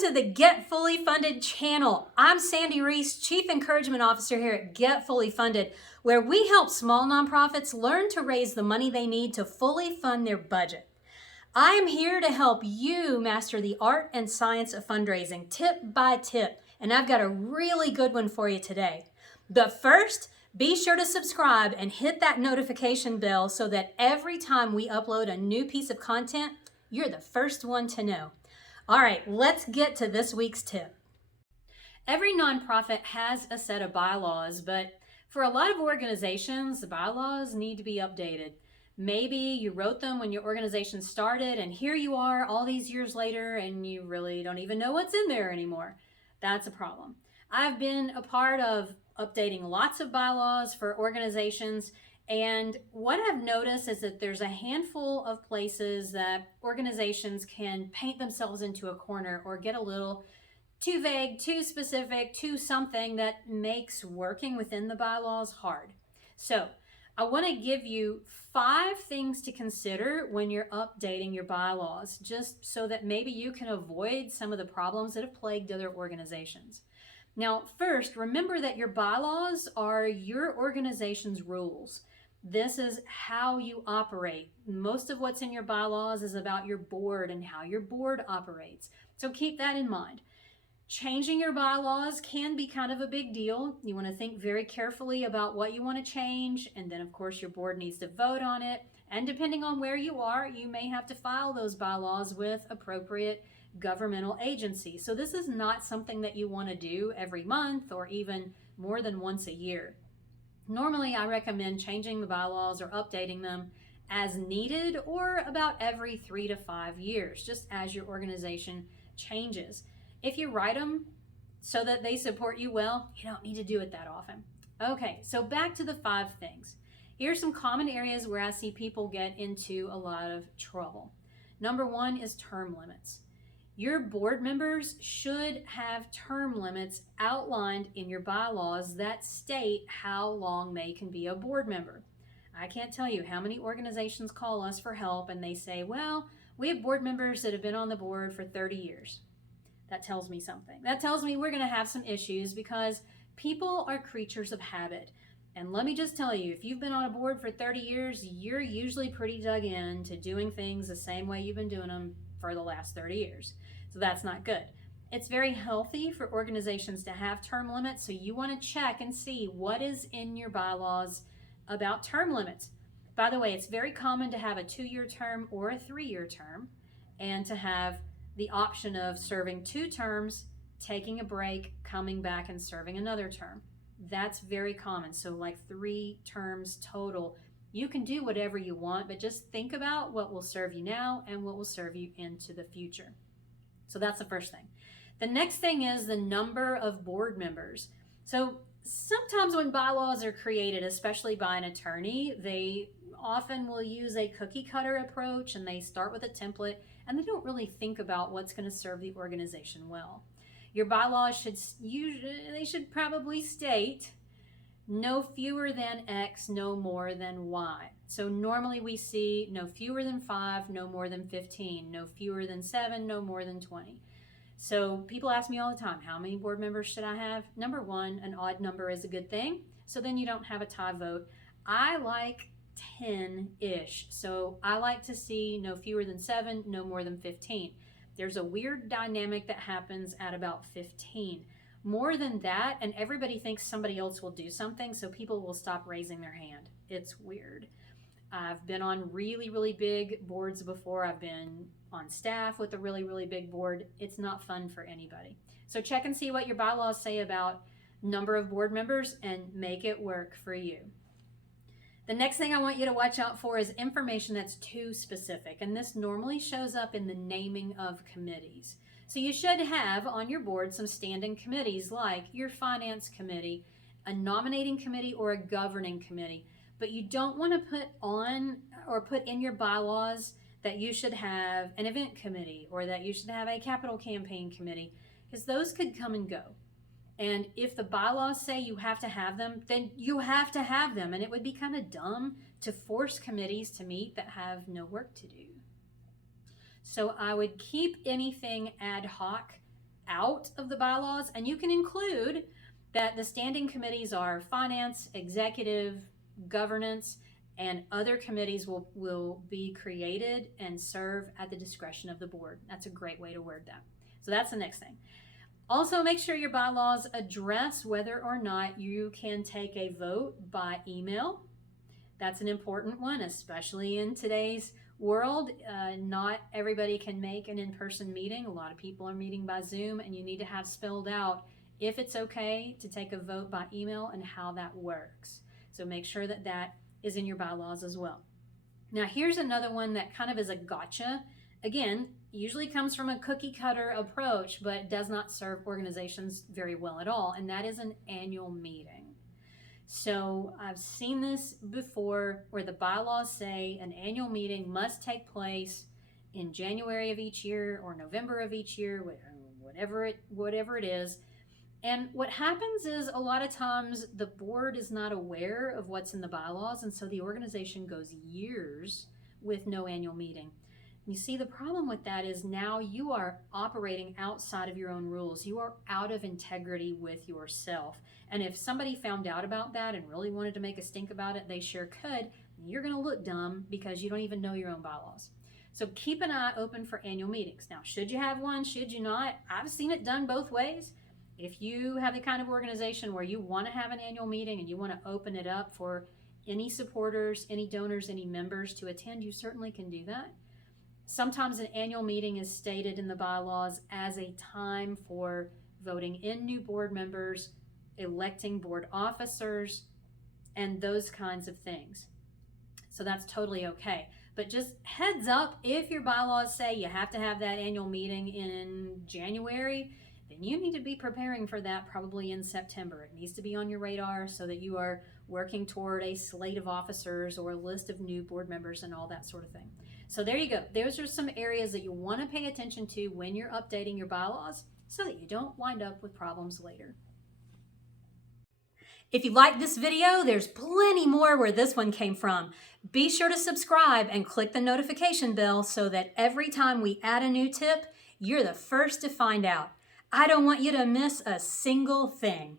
to the Get Fully Funded channel. I'm Sandy Reese, Chief Encouragement Officer here at Get Fully Funded, where we help small nonprofits learn to raise the money they need to fully fund their budget. I am here to help you master the art and science of fundraising tip by tip, and I've got a really good one for you today. But first, be sure to subscribe and hit that notification bell so that every time we upload a new piece of content, you're the first one to know. All right, let's get to this week's tip. Every nonprofit has a set of bylaws, but for a lot of organizations, the bylaws need to be updated. Maybe you wrote them when your organization started, and here you are all these years later, and you really don't even know what's in there anymore. That's a problem. I've been a part of updating lots of bylaws for organizations, and what I've noticed is that there's a handful of places that organizations can paint themselves into a corner or get a little too vague, too specific, too something that makes working within the bylaws hard. So I want to give you 5 things to consider when you're updating your bylaws, just so that maybe you can avoid some of the problems that have plagued other organizations. Now, first, remember that your bylaws are your organization's rules. This is how you operate. Most of what's in your bylaws is about your board and how your board operates. So keep that in mind. Changing your bylaws can be kind of a big deal. You want to think very carefully about what you want to change, and then of course your board needs to vote on it. And depending on where you are, you may have to file those bylaws with appropriate governmental agencies. So this is not something that you want to do every month or even more than once a year. Normally, I recommend changing the bylaws or updating them as needed or about every 3 to 5 years, just as your organization changes. If you write them so that they support you well, you don't need to do it that often. Okay, so back to the 5 things. Here's some common areas where I see people get into a lot of trouble. Number 1 is term limits. Your board members should have term limits outlined in your bylaws that state how long they can be a board member. I can't tell you how many organizations call us for help and they say, well, we have board members that have been on the board for 30 years. That tells me something. That tells me we're going to have some issues because people are creatures of habit. And let me just tell you, if you've been on a board for 30 years, you're usually pretty dug in to doing things the same way you've been doing them for the last 30 years. So that's not good. It's very healthy for organizations to have term limits, so you want to check and see what is in your bylaws about term limits. By the way, it's very common to have a 2-year term or a 3-year term, and to have the option of serving 2 terms, taking a break, coming back and serving another term. That's very common. So like 3 terms total. You can do whatever you want, but just think about what will serve you now and what will serve you into the future. So that's the first thing. The next thing is the number of board members. So sometimes when bylaws are created, especially by an attorney, they often will use a cookie cutter approach and they start with a template and they don't really think about what's going to serve the organization well. Your bylaws should probably state no fewer than X, no more than Y. So normally we see no fewer than 5, no more than 15, no fewer than 7, no more than 20. So people ask me all the time, how many board members should I have? Number 1, an odd number is a good thing. So then you don't have a tie vote. I like 10-ish. So I like to see no fewer than 7, no more than 15. There's a weird dynamic that happens at about 15. More than that, and everybody thinks somebody else will do something, so people will stop raising their hand. It's weird. I've been on really, really big boards before. I've been on staff with a really, really big board. It's not fun for anybody. So check and see what your bylaws say about number of board members and make it work for you. The next thing I want you to watch out for is information that's too specific, and this normally shows up in the naming of committees. So you should have on your board some standing committees like your finance committee, a nominating committee, or a governing committee. But you don't want to put on or put in your bylaws that you should have an event committee or that you should have a capital campaign committee, because those could come and go. And if the bylaws say you have to have them, then you have to have them. And it would be kind of dumb to force committees to meet that have no work to do. So I would keep anything ad hoc out of the bylaws, and you can include that the standing committees are finance, executive, governance, and other committees will be created and serve at the discretion of the board. That's a great way to word that. So that's the next thing. Also, make sure your bylaws address whether or not you can take a vote by email. That's an important one, especially in today's world. Not everybody can make an in-person meeting. A lot of people are meeting by Zoom, and you need to have spelled out if it's okay to take a vote by email and how that works. So make sure that that is in your bylaws as well. Now, here's another one that kind of is a gotcha. Again, usually comes from a cookie cutter approach, but does not serve organizations very well at all, and that is an annual meeting. So I've seen this before where the bylaws say an annual meeting must take place in January of each year or November of each year, whatever it is. And what happens is a lot of times the board is not aware of what's in the bylaws, and so the organization goes years with no annual meeting. You see, the problem with that is now you are operating outside of your own rules. You are out of integrity with yourself. And if somebody found out about that and really wanted to make a stink about it, they sure could. You're going to look dumb because you don't even know your own bylaws. So keep an eye open for annual meetings. Now, should you have one? Should you not? I've seen it done both ways. If you have the kind of organization where you want to have an annual meeting and you want to open it up for any supporters, any donors, any members to attend, you certainly can do that. Sometimes an annual meeting is stated in the bylaws as a time for voting in new board members, electing board officers, and those kinds of things. So that's totally okay. But just heads up, if your bylaws say you have to have that annual meeting in January, then you need to be preparing for that probably in September. It needs to be on your radar so that you are working toward a slate of officers or a list of new board members and all that sort of thing. So there you go. Those are some areas that you want to pay attention to when you're updating your bylaws so that you don't wind up with problems later. If you like this video, there's plenty more where this one came from. Be sure to subscribe and click the notification bell so that every time we add a new tip, you're the first to find out. I don't want you to miss a single thing.